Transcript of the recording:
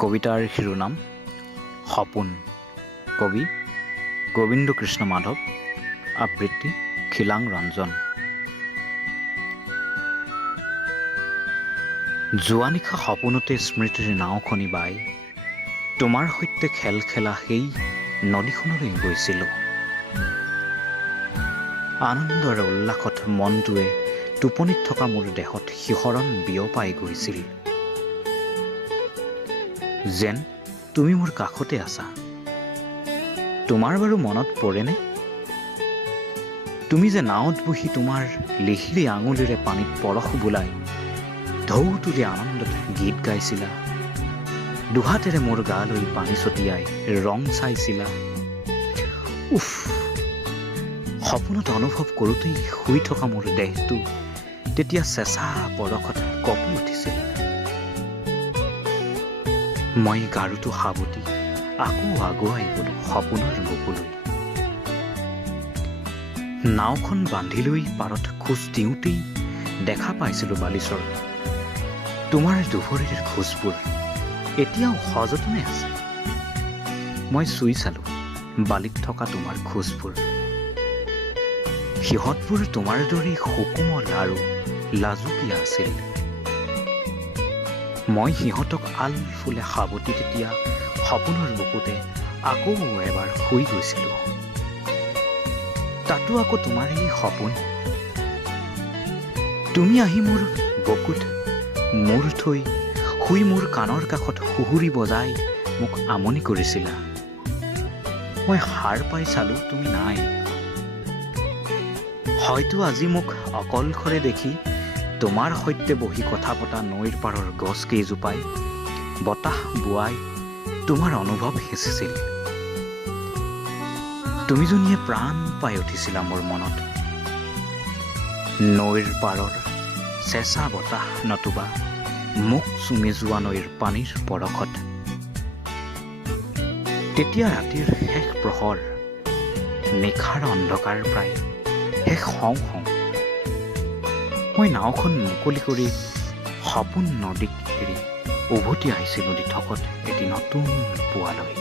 কবিতাৰ শিৰোনাম সপোন। কবি গোবিন্দ কৃষ্ণ মাধৱ। আবৃত্তি খিলাং ৰঞ্জন। যোৱা নিশা সপোনতে স্মৃতিৰ নাওখনি বাই তোমাৰ সৈতে খেল খেলা সেই নদীখনলৈ গৈছিলোঁ। আনন্দৰ উল্লাসত মনটোৱে টোপনিত থকা মোৰ দেহত শিহৰণ বিয়পাই গৈছিল। যেন তুমি মোৰ কাষতে আছা। তোমাৰ বাৰু মনত পৰেনে? তুমি যে নাৱত বহি তোমাৰ লিহিৰি আঙুলিৰে পানীত পৰশ বোলাই ঢৌ তুলি আনন্দত গীত গাইছিলা। দুহাতেৰে মোৰ গালৈ পানী ছটিয়াই ৰং চাইছিলা। উফ, সপোনত অনুভৱ কৰোঁতেই শুই থকা মোৰ দেহটো তেতিয়া চেঁচা পৰশত কঁপি উঠিছিল। মই গাৰুটো সাৱটি আকৌ আগুৱাই গ'লো সপোনৰ বুকুলৈ। নাওখন বান্ধি লৈ পাৰত খোজ দিওঁতেই দেখা পাইছিলোঁ বালিচৰ তোমাৰ দুভৰিৰ খোজবোৰ এতিয়াও সযতনে আছে। মই চুই চালোঁ বালিত থকা তোমাৰ খোজবোৰ। সিহঁতবোৰ তোমাৰ দৰেই সুকোমল আৰু লাজুকীয়া আছিল। মই সিহঁতক আলফুলে সাৱটি তেতিয়া সপোনৰ বুকুতে আকৌ এবাৰ শুই গৈছিলোঁ। তাতো আকৌ তোমাৰ এই সপোন। তুমি আহি মোৰ বুকুত মূৰ থৈ শুই মোৰ কাণৰ কাষত সুহুৰি বজাই মোক আমনি কৰিছিলা। মই সাৰ পাই চালোঁ তুমি নাই। হয়তো আজি মোক অকলশৰে দেখি তোমাৰ সৈতে বহি কথা পতা নৈৰ পাৰৰ গছ কেইজোপাই বতাহ বোৱাই তোমাৰ অনুভৱ হেঁচিছিল। তুমি জনীয়ে প্ৰাণ পাই উঠিছিলা মোৰ মনত। নৈৰ পাৰৰ চেঁচা বতাহ নতুবা মোক চুমি যোৱা নৈৰ পানীৰ পৰশত। তেতিয়া ৰাতিৰ শেষ প্ৰহৰ, নিশাৰ অন্ধকাৰ প্ৰায় শেষ হওঁ হওঁ। মই নাওখন মুকলি কৰি সপোন নদীক এৰি উভতি আহিছিলোঁ দিঠকত এটি নতুন পুৱালৈ।